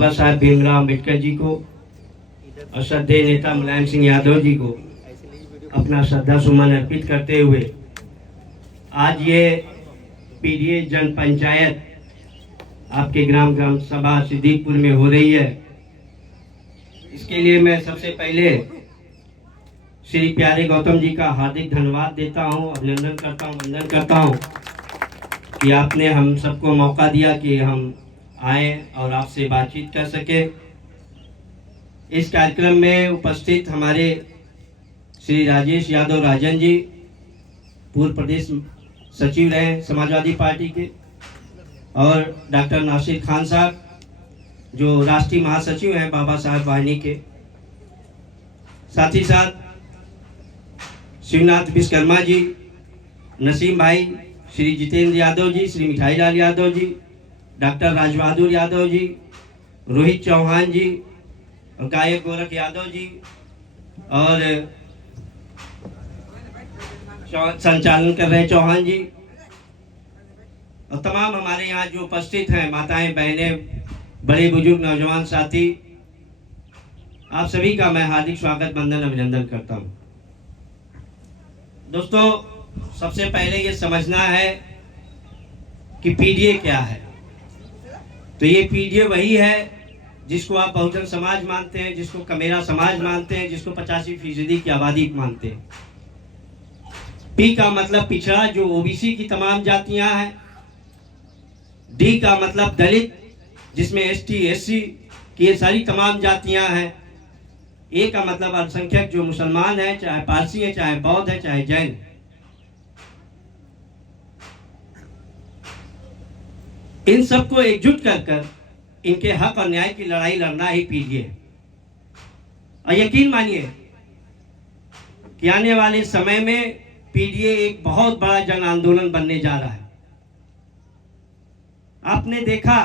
बाबा साहब भीमराव अम्बेडकर जी को और श्रद्धेय नेता मुलायम सिंह यादव जी को अपना श्रद्धा सुमन अर्पित करते हुए आज ये पीडीए जन पंचायत आपके ग्राम सभा सिद्दीकपुर में हो रही है। इसके लिए मैं सबसे पहले श्री प्यारे गौतम जी का हार्दिक धन्यवाद देता हूँ, अभिनंदन करता हूँ, वंदन करता हूँ कि आपने हम सबको मौका दिया कि हम आए और आपसे बातचीत कर सके। इस कार्यक्रम में उपस्थित हमारे श्री राजेश यादव राजन जी, पूर्व प्रदेश सचिव रहे समाजवादी पार्टी के, और डॉक्टर नासिर खान साहब जो राष्ट्रीय महासचिव हैं बाबा साहब वाहिनी के, साथ ही साथ शिवनाथ विश्वकर्मा जी, नसीम भाई, श्री जितेंद्र यादव जी, श्री मिठाई लाल यादव जी, डॉक्टर राजबहादुर यादव जी, रोहित चौहान जी, गायक गोरख यादव जी, और संचालन कर रहे चौहान जी, और तमाम हमारे यहाँ जो उपस्थित हैं माताएं, बहनें, बड़े बुजुर्ग, नौजवान साथी, आप सभी का मैं हार्दिक स्वागत, वंदन, अभिनंदन करता हूँ। दोस्तों, सबसे पहले ये समझना है कि पीडीए क्या है। तो ये पीडीए वही है जिसको आप बहुजन समाज मानते हैं, जिसको कमेरा समाज मानते हैं, जिसको 85% की आबादी मानते हैं। पी का मतलब पिछड़ा, जो ओबीसी की तमाम जातियां हैं। डी का मतलब दलित, जिसमें एसटी, एससी की ये सारी तमाम जातियां हैं। ए का मतलब अल्पसंख्यक, जो मुसलमान है, चाहे पारसी है, चाहे बौद्ध है, चाहे जैन। इन सबको एकजुट कर इनके हक और न्याय की लड़ाई लड़ना ही पीडीए है। और यकीन मानिए कि आने वाले समय में पीडीए एक बहुत बड़ा जन आंदोलन बनने जा रहा है। आपने देखा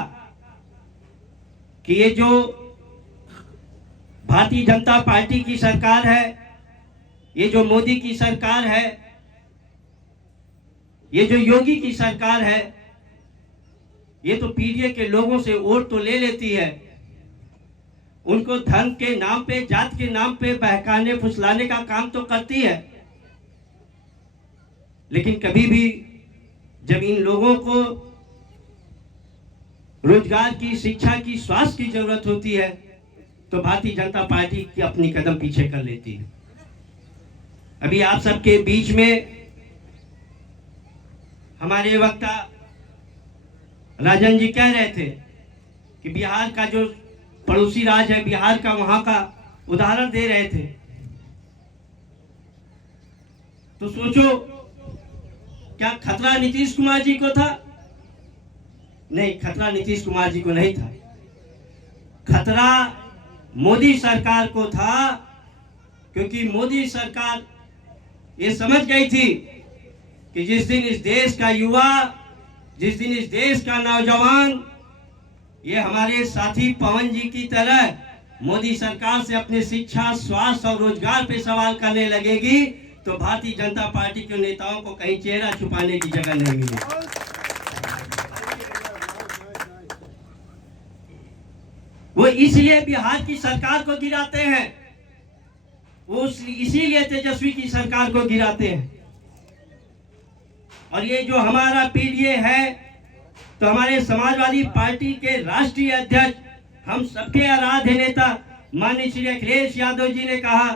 कि ये जो भारतीय जनता पार्टी की सरकार है, ये जो मोदी की सरकार है, ये जो योगी की सरकार है, ये तो पीडीए के लोगों से वोट तो ले लेती है, उनको धर्म के नाम पे, जात के नाम पे बहकाने फुसलाने का काम तो करती है। लेकिन कभी भी जब इन लोगों को रोजगार की, शिक्षा की, स्वास्थ्य की जरूरत होती है तो भारतीय जनता पार्टी की अपनी कदम पीछे कर लेती है। अभी आप सबके बीच में हमारे वक्ता राजन जी कह रहे थे कि बिहार का जो पड़ोसी राज्य है, बिहार का, वहां का उदाहरण दे रहे थे। तो सोचो, क्या खतरा नीतीश कुमार जी को था? नहीं, खतरा नीतीश कुमार जी को नहीं था। खतरा मोदी सरकार को था, क्योंकि मोदी सरकार ये समझ गई थी कि जिस दिन इस देश का युवा, जिस दिन इस देश का नौजवान ये हमारे साथी पवन जी की तरह मोदी सरकार से अपने शिक्षा, स्वास्थ्य और रोजगार पे सवाल करने लगेगी तो भारतीय जनता पार्टी के नेताओं को कहीं चेहरा छुपाने की जगह नहीं मिलेगी। वो इसलिए बिहार की सरकार को गिराते हैं, वो इसीलिए तेजस्वी की सरकार को गिराते हैं। और ये जो हमारा पीडीए है, तो हमारे समाजवादी पार्टी के राष्ट्रीय अध्यक्ष, हम सबके आराध्य नेता माननीय श्री अखिलेश यादव जी ने कहा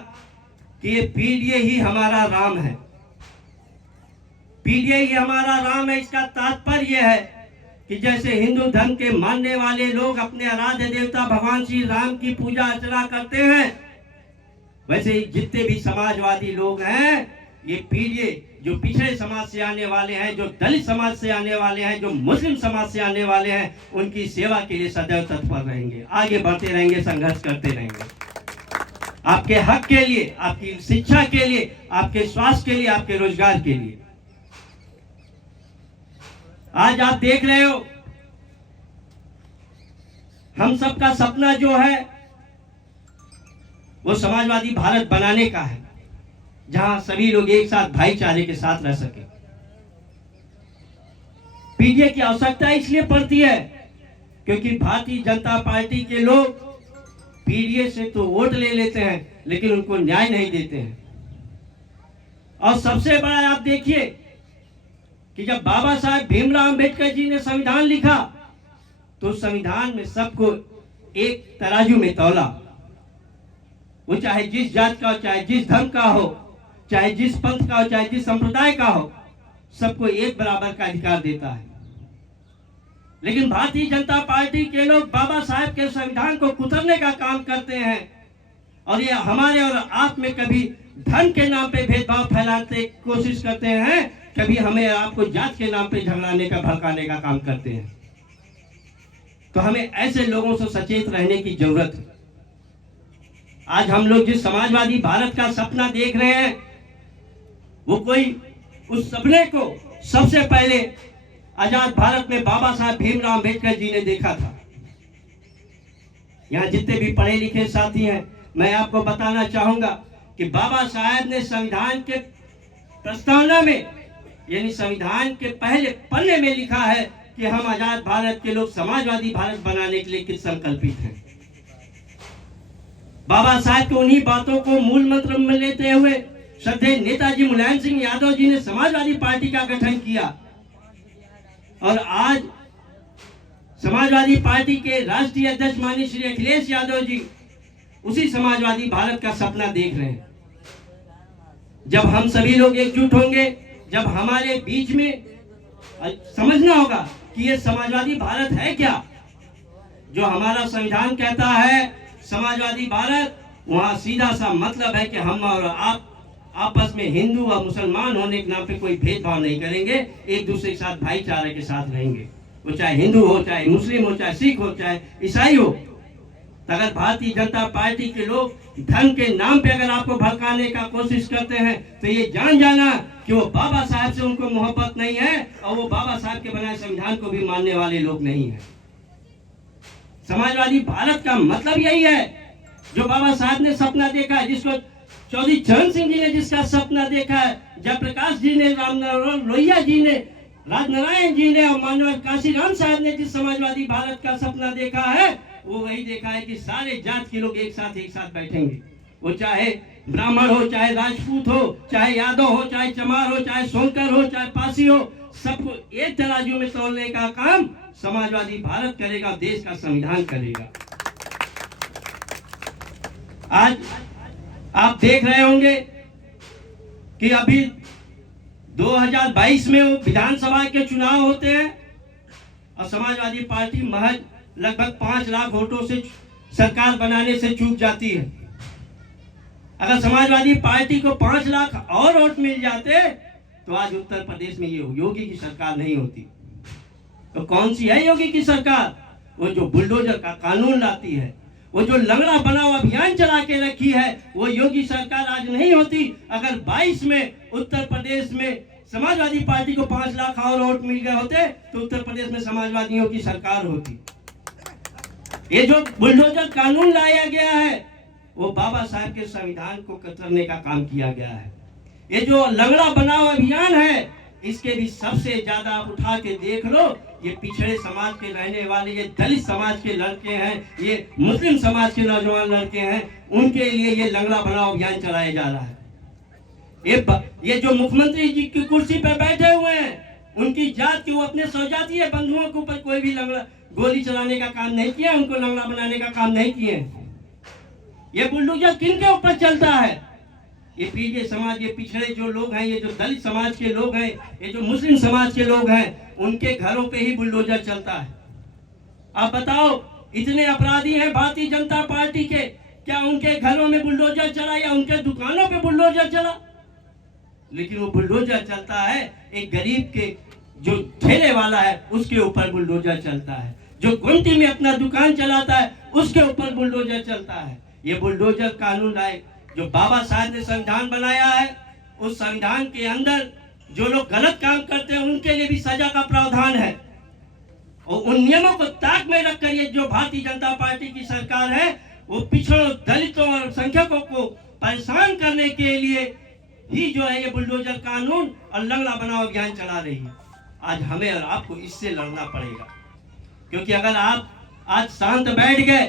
कि ये पीडीए ही हमारा राम है। पीडीए ही हमारा राम है। इसका तात्पर्य यह है कि जैसे हिंदू धर्म के मानने वाले लोग अपने आराध्य देवता भगवान श्री राम की पूजा अर्चना करते हैं, वैसे ही जितने भी समाजवादी लोग हैं, ये पीडीए जो पिछड़े समाज से आने वाले हैं, जो दलित समाज से आने वाले हैं, जो मुस्लिम समाज से आने वाले हैं, उनकी सेवा के लिए सदैव तत्पर रहेंगे, आगे बढ़ते रहेंगे, संघर्ष करते रहेंगे, आपके हक के लिए, आपकी शिक्षा के लिए, आपके स्वास्थ्य के लिए, आपके रोजगार के लिए। आज आप देख रहे हो, हम सबका सपना जो है वो समाजवादी भारत बनाने का है, जहां सभी लोग एक साथ भाईचारे के साथ रह सके। पीडीए की आवश्यकता इसलिए पड़ती है क्योंकि भारतीय जनता पार्टी के लोग पीडीए से तो वोट ले लेते हैं लेकिन उनको न्याय नहीं देते हैं। और सबसे बड़ा आप देखिए कि जब बाबा साहेब भीमराव अंबेडकर जी ने संविधान लिखा तो संविधान में सबको एक तराजू में तौला। वो चाहे जिस जात का हो, चाहे जिस धर्म का हो, चाहे जिस पंथ का हो, चाहे जिस संप्रदाय का हो, सबको एक बराबर का अधिकार देता है। लेकिन भारतीय जनता पार्टी के लोग बाबा साहेब के संविधान को कुचलने का काम करते हैं और ये हमारे और आप में कभी धर्म के नाम पे भेदभाव फैलाने की कोशिश करते हैं, कभी हमें आपको जात के नाम पे झगड़ाने का भड़काने का काम करते हैं। तो हमें ऐसे लोगों से सचेत रहने की जरूरत है। आज हम लोग जिस समाजवादी भारत का सपना देख रहे हैं वो कोई उस सपने को सबसे पहले आजाद भारत में बाबा साहब भीमराव अंबेडकर जी ने देखा था। यहाँ जितने भी पढ़े लिखे साथी हैं, मैं आपको बताना चाहूंगा कि बाबा साहब ने संविधान के प्रस्तावना में यानी संविधान के पहले पन्ने में लिखा है कि हम आजाद भारत के लोग समाजवादी भारत बनाने के लिए किस संकल्पित हैं। बाबा साहब के उन्हीं बातों को मूल मंत्र में लेते हुए श्रद्धेय नेताजी मुलायम सिंह यादव जी ने समाजवादी पार्टी का गठन किया और आज समाजवादी पार्टी के राष्ट्रीय अध्यक्ष माननीय श्री अखिलेश यादव जी उसी समाजवादी भारत का सपना देख रहे हैं। जब हम सभी लोग एकजुट होंगे, जब हमारे बीच में समझना होगा कि ये समाजवादी भारत है क्या। जो हमारा संविधान कहता है समाजवादी भारत, वहां सीधा सा मतलब है कि हम और आप आपस में हिंदू और मुसलमान होने के नाम पे कोई भेदभाव नहीं करेंगे, एक दूसरे के साथ भाईचारे के साथ रहेंगे। वो चाहे हिंदू हो, चाहे मुस्लिम हो, चाहे सिख हो, चाहे ईसाई हो। तो अगर भारतीय जनता पार्टी के लोग धर्म के नाम पे अगर आपको भड़काने का कोशिश करते हैं तो ये जान जाना कि वो बाबा साहब से उनको मोहब्बत नहीं है और वो बाबा साहब के बनाए संविधान को भी मानने वाले लोग नहीं है। समाजवादी भारत का मतलब यही है जो बाबा साहब ने सपना देखा है, जिसको चौधरी चरण सिंह जी ने जिसका सपना देखा है, जयप्रकाश जी ने, रामनारायण लोहिया जी ने, राजनारायण जी ने और माननीय काशीराम साहब ने जिस समाजवादी भारत का सपना देखा है वो वही देखा है कि सारे जात के लोग एक साथ बैठेंगे। वो चाहे ब्राह्मण हो, चाहे राजपूत हो, चाहे यादव हो, चाहे चमार हो, चाहे सोनकर हो, चाहे पासी हो, सबको एक तराजू में तोलने का काम समाजवादी भारत करेगा, देश का संविधान करेगा। आज आप देख रहे होंगे कि अभी 2022 में विधानसभा के चुनाव होते हैं और समाजवादी पार्टी महज लगभग 5 लाख वोटों से सरकार बनाने से चूक जाती है। अगर समाजवादी पार्टी को 5 लाख और वोट मिल जाते तो आज उत्तर प्रदेश में ये योगी की सरकार नहीं होती। तो कौन सी है योगी की सरकार? वो जो बुलडोजर का कानून लाती है, वो जो लंगड़ा बनाओ अभियान चला के रखी है, वो योगी सरकार आज नहीं होती। अगर 22 में उत्तर प्रदेश में समाजवादी पार्टी को 5 लाख और वोट मिल गए होते तो उत्तर प्रदेश में समाजवादियों की सरकार होती। ये जो बुलडोजर कानून लाया गया है वो बाबा साहब के संविधान को कतरने का काम किया गया है। ये जो लंगड़ा बनाओ अभियान है इसके भी सबसे ज्यादा आप उठा के देख लो, ये पिछड़े समाज के रहने वाले, ये दलित समाज के लड़के हैं, ये मुस्लिम समाज के नौजवान लड़के हैं, उनके लिए ये लंगड़ा बनाओ अभियान चलाया जा रहा है। ये जो मुख्यमंत्री जी की कुर्सी पर बैठे हुए हैं उनकी जात की, वो अपने स्वजातीय बंधुओं के ऊपर कोई भी लंगड़ा गोली चलाने का काम नहीं किया, उनको लंगड़ा बनाने का काम नहीं किए। ये बुलडोजर किनके ऊपर चलता है? ये पीछे समाज, ये पिछड़े जो लोग हैं, ये जो दलित समाज के लोग हैं, ये जो मुस्लिम समाज के लोग हैं, उनके घरों पे ही बुलडोजर चलता है। आप बताओ, इतने अपराधी हैं भारतीय जनता पार्टी के, क्या उनके घरों में बुलडोजर चला या उनके दुकानों पे बुलडोजर चला? लेकिन वो बुलडोजर चलता है एक गरीब के, जो ठेले वाला है उसके ऊपर बुलडोजर चलता है, जो गुमटी में अपना दुकान चलाता है उसके ऊपर बुलडोजर चलता है। ये बुलडोजर कानून लाए जो बाबा साहब ने संविधान बनाया है, उस संविधान के अंदर जो लोग गलत काम करते हैं उनके लिए भी सजा का प्रावधान है। और उन नियमों को ताक में रखकर ये जो भारतीय जनता पार्टी की सरकार है वो पिछड़ों, दलितों और अल्पसंख्यकों को परेशान करने के लिए ही जो है ये बुलडोजर कानून और लंगड़ा बनाओ अभियान चला रही है। आज हमें और आपको इससे लड़ना पड़ेगा, क्योंकि अगर आप आज शांत बैठ गए।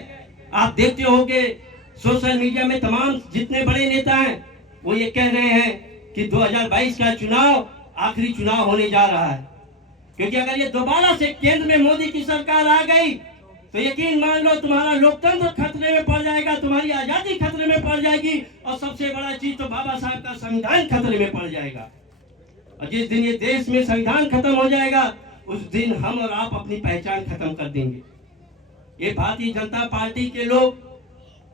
आप देखते होंगे सोशल मीडिया में तमाम जितने बड़े नेता हैं वो ये कह रहे हैं कि 2022 का चुनाव आखिरी चुनाव होने जा रहा है, क्योंकि अगर ये दोबारा से केंद्र में मोदी की सरकार आ गई तो यकीन मान लो तुम्हारा लोकतंत्र खतरे में पड़ जाएगा, तुम्हारी आजादी खतरे में पड़ जाएगी, और सबसे बड़ा चीज तो बाबा साहब का संविधान खतरे में पड़ जाएगा। और जिस दिन ये देश में संविधान खत्म हो जाएगा उस दिन हम और आप अपनी पहचान खत्म कर देंगे। ये भारतीय जनता पार्टी के लोग,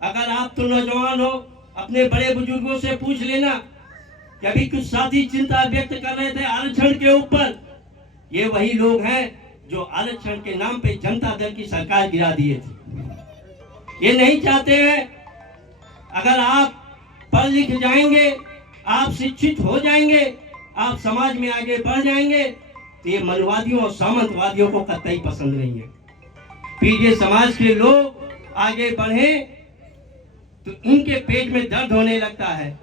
अगर आप तो नौजवान हो, अपने बड़े बुजुर्गों से पूछ लेना कि अभी कुछ साथी चिंता व्यक्त कर रहे थे आरक्षण के ऊपर, ये वही लोग हैं जो आरक्षण के नाम पे जनता दल की सरकार गिरा दिए थे। ये नहीं चाहते हैं अगर आप पढ़ लिख जाएंगे, आप शिक्षित हो जाएंगे, आप समाज में आगे बढ़ जाएंगे, तो ये मनवादियों और सामंतवादियों को कतई पसंद नहीं है। पीड़ित समाज के लोग आगे बढ़े तो उनके पेट में दर्द होने लगता है।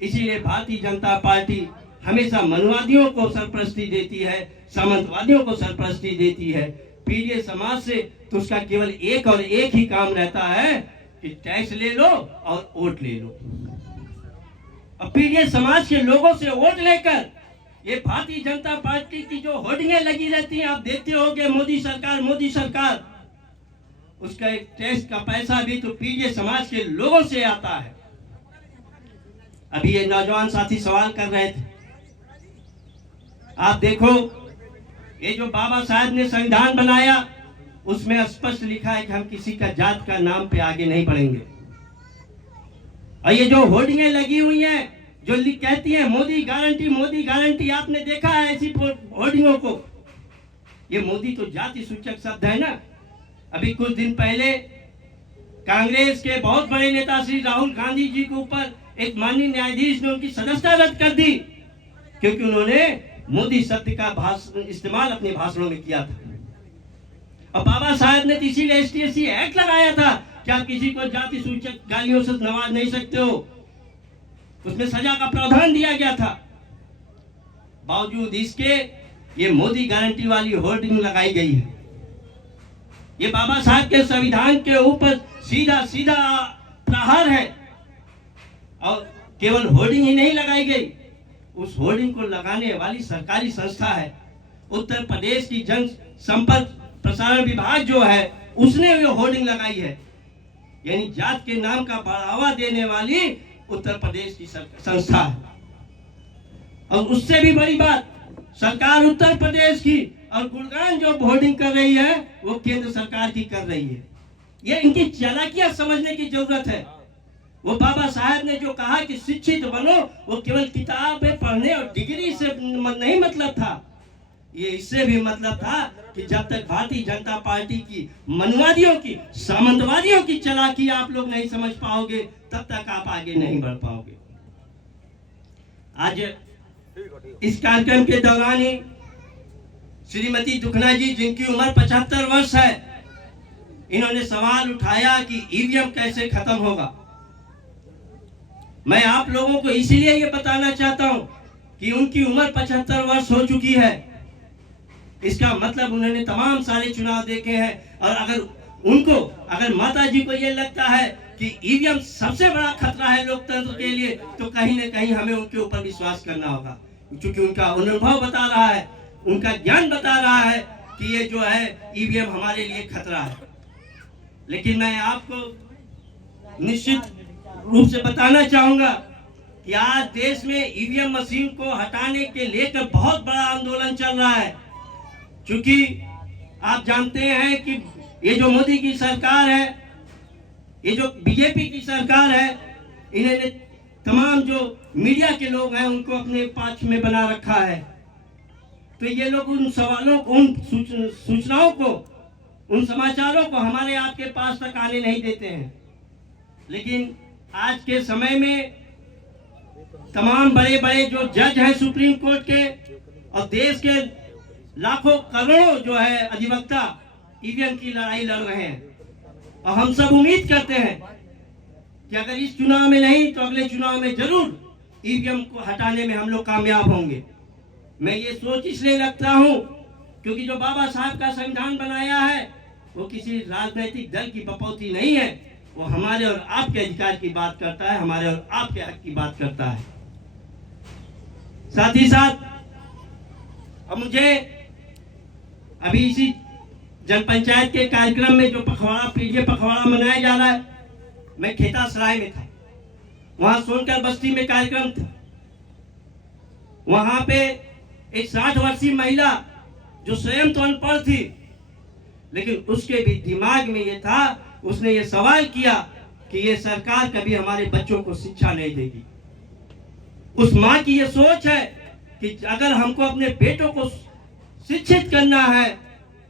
इसीलिए भारतीय जनता पार्टी हमेशा मनवादियों को सरपरस्ती देती है, सामंतवादियों को सरपरस्ती देती है। पीड़ित समाज से तो उसका केवल एक और एक ही काम रहता है कि टैक्स ले लो और वोट ले लो। और पीड़ित समाज के लोगों से वोट लेकर ये भारतीय जनता पार्टी की जो होर्डिंगें लगी रहती हैं, आप देखते होंगे मोदी सरकार मोदी सरकार, उसका एक टैक्स का पैसा भी तो पीड़ित समाज के लोगों से आता है। अभी ये नौजवान साथी सवाल कर रहे थे, आप देखो ये जो बाबा साहब ने संविधान बनाया उसमें स्पष्ट लिखा है कि हम किसी का जात का नाम पे आगे नहीं बढ़ेंगे। और ये जो होर्डिंगें लगी हुई हैं जो कहती हैं मोदी गारंटी, आपने देखा है ऐसी होर्डिंगों को? ये मोदी तो जाति सूचक शब्द है ना। अभी कुछ दिन पहले कांग्रेस के बहुत बड़े नेता श्री राहुल गांधी जी के ऊपर एक माननीय न्यायाधीश ने उनकी सदस्यता रद्द कर दी, क्योंकि उन्होंने मोदी शब्द का इस्तेमाल अपने भाषणों में किया था। और बाबा साहब ने इसीलिए ST/SC एक्ट लगाया था कि आप किसी को जाति सूचक गालियों से नवाज नहीं सकते हो, उसमें सजा का प्रावधान दिया गया था। बावजूद इसके ये मोदी गारंटी वाली होर्डिंग लगाई गई है। ये बाबा साहब के संविधान के ऊपर सीधा सीधा प्रहार है। और केवल होर्डिंग ही नहीं लगाई गई, उस होर्डिंग को लगाने वाली सरकारी संस्था है उत्तर प्रदेश की जन संपर्क प्रसारण विभाग जो है, उसने ये होर्डिंग लगाई है। यानी जात के नाम का बढ़ावा देने वाली उत्तर प्रदेश की संस्था है। और उससे भी बड़ी बात, सरकार उत्तर प्रदेश की और गुणगान जो होर्डिंग कर रही है वो केंद्र सरकार की कर रही है। ये इनकी चालाकियां समझने की जरूरत है। वो बाबा साहब ने जो कहा कि शिक्षित बनो, वो केवल किताबें पढ़ने और डिग्री से नहीं मतलब था, ये इससे भी मतलब था कि जब तक भारतीय जनता पार्टी की मनवादियों की सामंतवादियों की चालाकी आप लोग नहीं समझ पाओगे तब तक आप आगे नहीं बढ़ पाओगे। आज इस कार्यक्रम के दौरान ही श्रीमती दुखना जी, जिनकी उम्र 75 वर्ष है, इन्होंने सवाल उठाया कि ईवीएम कैसे खत्म होगा। मैं आप लोगों को इसीलिए ये बताना चाहता हूं कि उनकी उम्र 75 वर्ष हो चुकी है। इसका मतलब उन्होंने तमाम सारे चुनाव देखे हैं। और अगर माता जी को ये लगता है कि ईवीएम सबसे बड़ा खतरा है लोकतंत्र के लिए, तो कहीं न कहीं हमें उनके ऊपर विश्वास करना होगा, क्योंकि उनका अनुभव बता रहा है, उनका ज्ञान बता रहा है कि ये जो है ईवीएम हमारे लिए खतरा है। लेकिन मैं आपको निश्चित रूप से बताना चाहूंगा कि आज देश में ईवीएम मशीन को हटाने के लेकर बहुत बड़ा आंदोलन चल रहा है। क्योंकि आप जानते हैं कि ये जो मोदी की सरकार है, ये जो बीजेपी की सरकार है, इन्होंने तमाम जो मीडिया के लोग हैं उनको अपने पक्ष में बना रखा है। तो ये लोग उन सवालों को, उन सूचनाओं को, उन समाचारों को हमारे आपके पास तक आने नहीं देते हैं। लेकिन आज के समय में तमाम बड़े बड़े जो जज हैं सुप्रीम कोर्ट के और देश के लाखों करोड़ों जो है अधिवक्ता ईवीएम की लड़ाई लड़ रहे हैं। और हम सब उम्मीद करते हैं कि अगर इस चुनाव में नहीं तो अगले चुनाव में जरूर ईवीएम को हटाने में हम लोग कामयाब होंगे। मैं ये सोच इसलिए रखता हूं क्योंकि जो बाबा साहब का संविधान बनाया है वो किसी राजनीतिक दल की बपौती नहीं है, वो हमारे और आपके अधिकार की बात करता है, हमारे और आपके हक की बात करता है। साथ ही साथ अब मुझे अभी इसी जनपंचायत के कार्यक्रम में जो पखवाड़ा पीढ़ी पखवाड़ा मनाया जा रहा है, मैं खेतासराय में था, वहां सोनकर बस्ती में कार्यक्रम था। वहां पे एक 60 वर्षीय महिला जो स्वयं तो अनपढ़ थी, लेकिन उसके भी दिमाग में ये था, उसने ये सवाल किया कि ये सरकार कभी हमारे बच्चों को शिक्षा नहीं देगी। उस माँ की ये सोच है कि अगर हमको अपने बेटों को शिक्षित करना है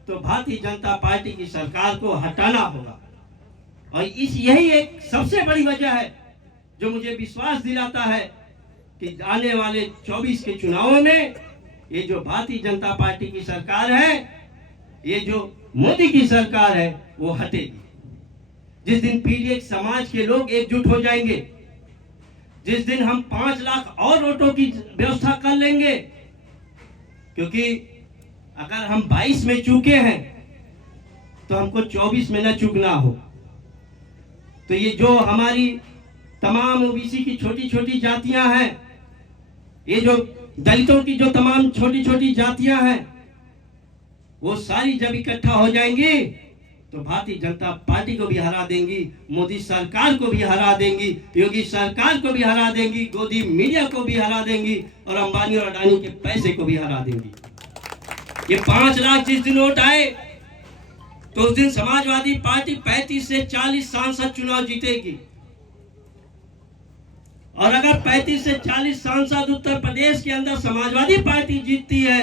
तो भारतीय जनता पार्टी की सरकार को हटाना होगा। और यही एक सबसे बड़ी वजह है जो मुझे विश्वास दिलाता है कि आने वाले 24 के चुनावों में ये जो भारतीय जनता पार्टी की सरकार है, ये जो मोदी की सरकार है, वो हटेगी। जिस दिन पीड़ित समाज के लोग एकजुट हो जाएंगे, जिस दिन हम 5 लाख और वोटों की व्यवस्था कर लेंगे, क्योंकि अगर हम 22 में चूके हैं तो हमको 24 में न चूकना हो। तो ये जो हमारी तमाम ओबीसी की छोटी छोटी जातियां हैं, ये जो दलितों की जो तमाम छोटी छोटी जातियां हैं, वो सारी जब इकट्ठा हो जाएंगी तो भारतीय जनता पार्टी को भी हरा देंगी, मोदी सरकार को भी हरा देंगी, योगी सरकार को भी हरा देंगी, गोदी मीडिया को भी हरा देंगी और अंबानी और अडानी के पैसे को भी हरा देंगी। ये 5 लाख जिस दिन वोट आए तो उस दिन समाजवादी पार्टी 35 से 40 सांसद चुनाव जीतेगी। और अगर 35 से 40 सांसद उत्तर प्रदेश के अंदर समाजवादी पार्टी जीतती है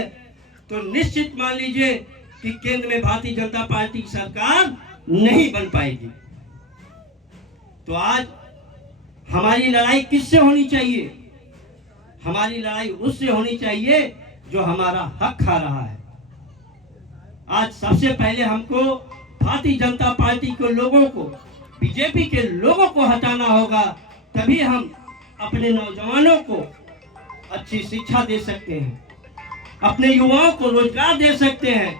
तो निश्चित मान लीजिए कि केंद्र में भारतीय जनता पार्टी की सरकार नहीं बन पाएगी। तो आज हमारी लड़ाई किससे होनी चाहिए? हमारी लड़ाई उससे होनी चाहिए जो हमारा हक खा रहा है। आज सबसे पहले हमको भारतीय जनता पार्टी के लोगों को, बीजेपी के लोगों को हटाना होगा, तभी हम अपने नौजवानों को अच्छी शिक्षा दे सकते हैं, अपने युवाओं को रोजगार दे सकते हैं,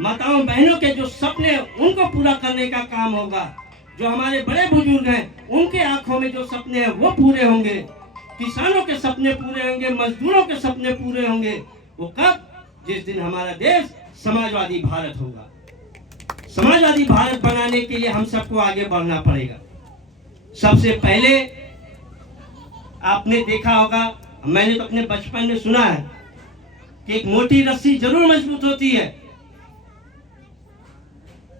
माताओं बहनों के जो सपने उनको पूरा करने का काम होगा, जो हमारे बड़े बुजुर्ग हैं उनके आंखों में जो सपने हैं वो पूरे होंगे, किसानों के सपने पूरे होंगे, मजदूरों के सपने पूरे होंगे। वो कब? जिस दिन हमारा देश समाजवादी भारत होगा। समाजवादी भारत बनाने के लिए हम सबको आगे बढ़ना पड़ेगा। सबसे पहले आपने देखा होगा, मैंने तो अपने बचपन में सुना है कि एक मोटी रस्सी जरूर मजबूत होती है,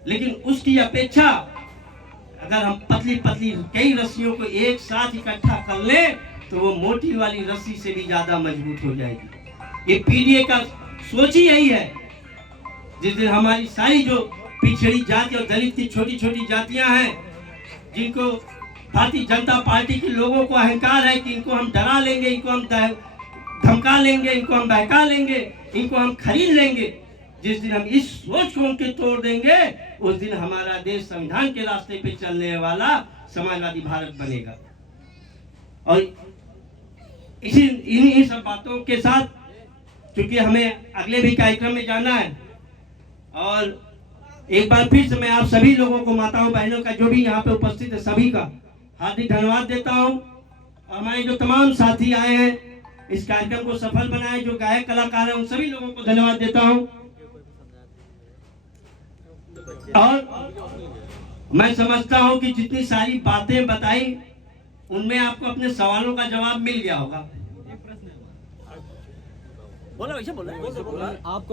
लेकिन उसकी अपेक्षा अगर हम पतली पतली कई रस्सियों को एक साथ इकट्ठा कर लें तो वो मोटी वाली रस्सी से भी ज्यादा मजबूत हो जाएगी। ये पीडीए का सोच ही यही है। जिस दिन हमारी सारी जो पिछड़ी जाति और दलित की छोटी छोटी जातियां हैं, जिनको भारतीय जनता पार्टी के लोगों को अहंकार है कि इनको हम डरा लेंगे, इनको हम धमका लेंगे, इनको हम बहका लेंगे, इनको हम खरीद लेंगे, जिस दिन हम इस सोच को उनके तोड़ देंगे, उस दिन हमारा देश संविधान के रास्ते पे चलने वाला समाजवादी भारत बनेगा। और इन्हीं सब बातों के साथ, क्योंकि हमें अगले भी कार्यक्रम में जाना है, और एक बार फिर से मैं आप सभी लोगों को, माताओं बहनों का जो भी यहाँ पे उपस्थित है, सभी का हार्दिक धन्यवाद देता हूँ। और हमारे जो तमाम साथी आए हैं इस कार्यक्रम को सफल बनाए, जो गायक कलाकार हैं, उन सभी लोगों को धन्यवाद देता हूँ। और मैं समझता हूँ कि जितनी सारी बातें बताई उनमें आपको अपने सवालों का जवाब मिल गया होगा। बोला वैसे बोला आपको